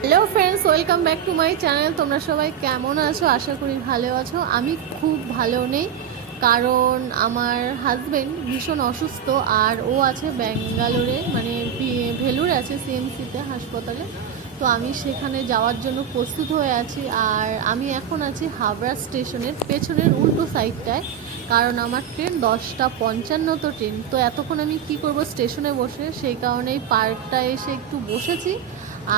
Hello friends welcome back to my channel তোমরা সবাই কেমন আছো? আশা করি ভালো আছো। আমি খুব ভালো নেই, কারণ আমার হাজবেন্ড ভীষণ অসুস্থ আর ও আছে ব্যাঙ্গালোরে মানে ভেলুরে আছে সিএমসিতে হাসপাতালে। তো আমি সেখানে যাওয়ার জন্য প্রস্তুত হয়ে আছি আর আমি এখন আছি হাবড়া স্টেশনের পেছনের উল্টো সাইডটায় কারণ আমার ট্রেন দশটা পঞ্চান্ন তো ট্রেন। তো এতক্ষণ আমি কি করব? স্টেশনে বসে, সেই কারণেই পার্কটা এসে একটু বসেছি।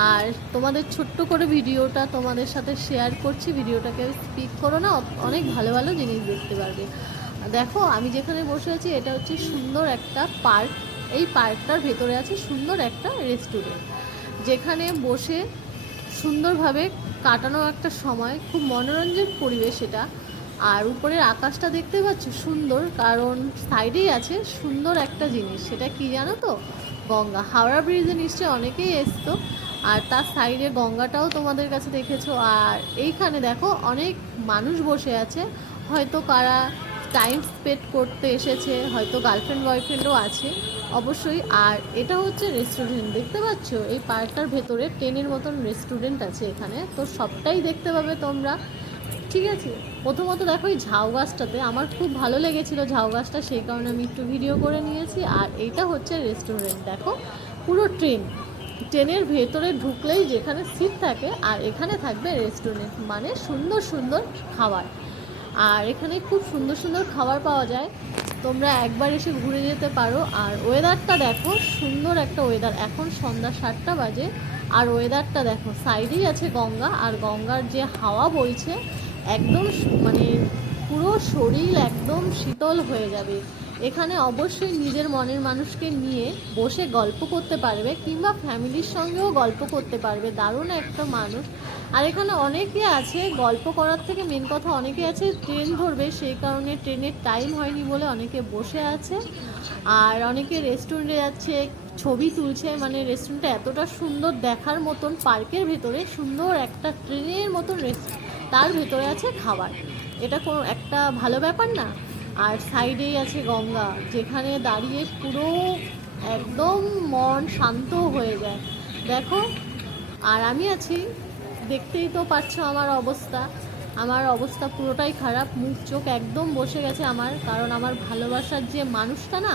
আর তোমাদের ছোট্ট করে ভিডিওটা তোমাদের সাথে শেয়ার করছি। ভিডিওটাকে স্পিক করো না, অনেক ভালো ভালো জিনিস দেখতে পারবে। দেখো, আমি যেখানে বসে আছি, এটা হচ্ছে সুন্দর একটা পার্ক। এই পার্কটার ভেতরে আছে সুন্দর একটা রেস্টুরেন্ট যেখানে বসে সুন্দরভাবে কাটানো একটা সময়, খুব মনোরঞ্জন পরিবেশ এটা আর উপরের আকাশটা দেখতে পাচ্ছ, সুন্দর, কারণ সাইডেই আছে সুন্দর একটা জিনিস। সেটা কি জানো তো? গঙ্গা। হাওড়া ব্রিজে নিশ্চয়ই অনেকেই এসতো আর তার সাইডে গঙ্গাটাও তোমাদের কাছে দেখেছ। আর এইখানে দেখো অনেক মানুষ বসে আছে। হয়তো কারা টাইম স্পেন্ড করতে এসেছে, হয়তো গার্লফ্রেন্ড বয়ফ্রেন্ডও আছে, অবশ্যই। আর এটা হচ্ছে রেস্টুরেন্ট দেখতে পাচ্ছ? এই পার্কটার ভেতরে ট্রেনের মতন রেস্টুরেন্ট আছে এখানে। তো সবটাই দেখতে পাবে তোমরা। ঠিক আছে? প্রথমত দেখো এই ঝাউ গাছটাতে। আমার খুব ভালো লেগেছিল ঝাউ গাছটা, সেই কারণে আমি একটু ভিডিও করে নিয়েছি। আর এইটা হচ্ছে রেস্টুরেন্ট দেখো। পুরো ট্রেন ট্রেনের ভেতরে ঢুকলেই যেখানে সিট থাকে আর এখানে থাকবে রেস্টুরেন্ট মানে সুন্দর সুন্দর খাবার। আর এখানে খুব সুন্দর সুন্দর খাবার পাওয়া যায়। তোমরা একবার এসে ঘুরে যেতে পারো। আর ওয়েদারটা দেখো, সুন্দর একটা ওয়েদার এখন সন্ধ্যা সাতটা বাজে। আর ওয়েদারটা দেখো সাইডেই আছে গঙ্গা। আর গঙ্গার যে হাওয়া বইছে, একদম মানে পুরো শরীর একদম শীতল হয়ে যাবে। এখানে অবশ্যই নিজের মনের মানুষকে নিয়ে বসে গল্প করতে পারবে কিংবা ফ্যামিলির সঙ্গেও গল্প করতে পারবে, দারুণ একটা মানুষ। আর এখানে অনেকে আছে, গল্প করার থেকে মেন কথা অনেকে আছে ট্রেন ধরবে, সেই কারণে ট্রেনের টাইম হয়নি বলে অনেকে বসে আছে। আর অনেকে রেস্টুরেন্টে যাচ্ছে, ছবি তুলছে মানে রেস্টুরেন্টটা এতটা সুন্দর দেখার মতন, পার্কের ভেতরে সুন্দর একটা ট্রেনের মতন তার ভেতরে আছে খাবার। এটা কোনো একটা ভালো ব্যাপার না। আর সাইডেই আছে গঙ্গা, যেখানে দাঁড়িয়ে পুরো একদম মন শান্ত হয়ে যায়। দেখো, আর আমি আছি, দেখতেই তো পারছ আমার অবস্থা। আমার অবস্থা পুরোটাই খারাপ, মুখ চোখ একদম বসে গেছে আমার, কারণ আমার ভালোবাসার যে মানুষটা না,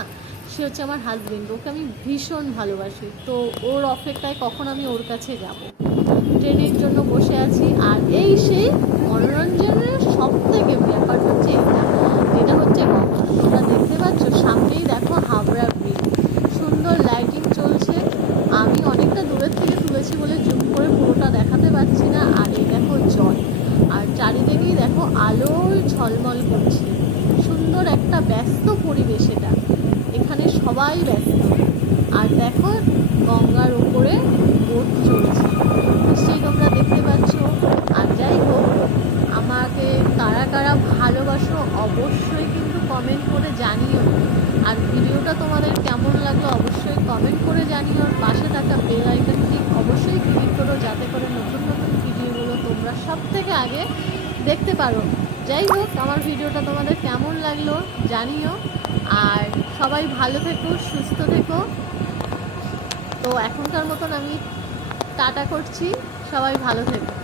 সে হচ্ছে আমার হাজবেন্ড ওকে আমি ভীষণ ভালোবাসি। তো ওর অপেক্ষায় কখন আমি ওর কাছে যাব? ট্রেনের জন্য বসে আছি, আর এই সেই মনোরঞ্জনের সব থেকে ব্যাপার হচ্ছে এটা এটা হচ্ছে গঙ্গা তোমরা দেখতে পাচ্ছ সামনেই দেখো হাবড়া ব্রিজ সুন্দর লাইটিং চলছে আমি অনেকটা দূরের থেকে তুলেছি বলে জুম করে পুরোটা দেখাতে পারছি না আর এই দেখো জল আর চারিদিকেই দেখো আলোয় ঝলমল করছে। সুন্দর একটা ব্যস্ত পরিবেশ এটা। এখানে সবাই ব্যস্ত। আর দেখো, গঙ্গার উপরে বোট চলছে। নিশ্চয়ই তোমরা দেখতে পাচ্ছ। আর যাই হোক, আমাকে কারা কারা ভালোবাসো অবশ্যই কিন্তু কমেন্ট করে জানিও। আর ভিডিওটা তোমাদের কেমন লাগল অবশ্যই কমেন্ট করে জানিও। আর পাশে থাকা বেল আইকনটি অবশ্যই ক্লিক করো যাতে করে নতুন নতুন ভিডিওগুলো তোমরা সব থেকে আগে দেখতে পারো। যাই হোক, আমার ভিডিওটা তোমাদের কেমন লাগল জানিও। আর সবাই ভালো থেকো, সুস্থ থেকো। তো এখনকার মতন আমি টাটা করছি। সবাই ভালো থেকো।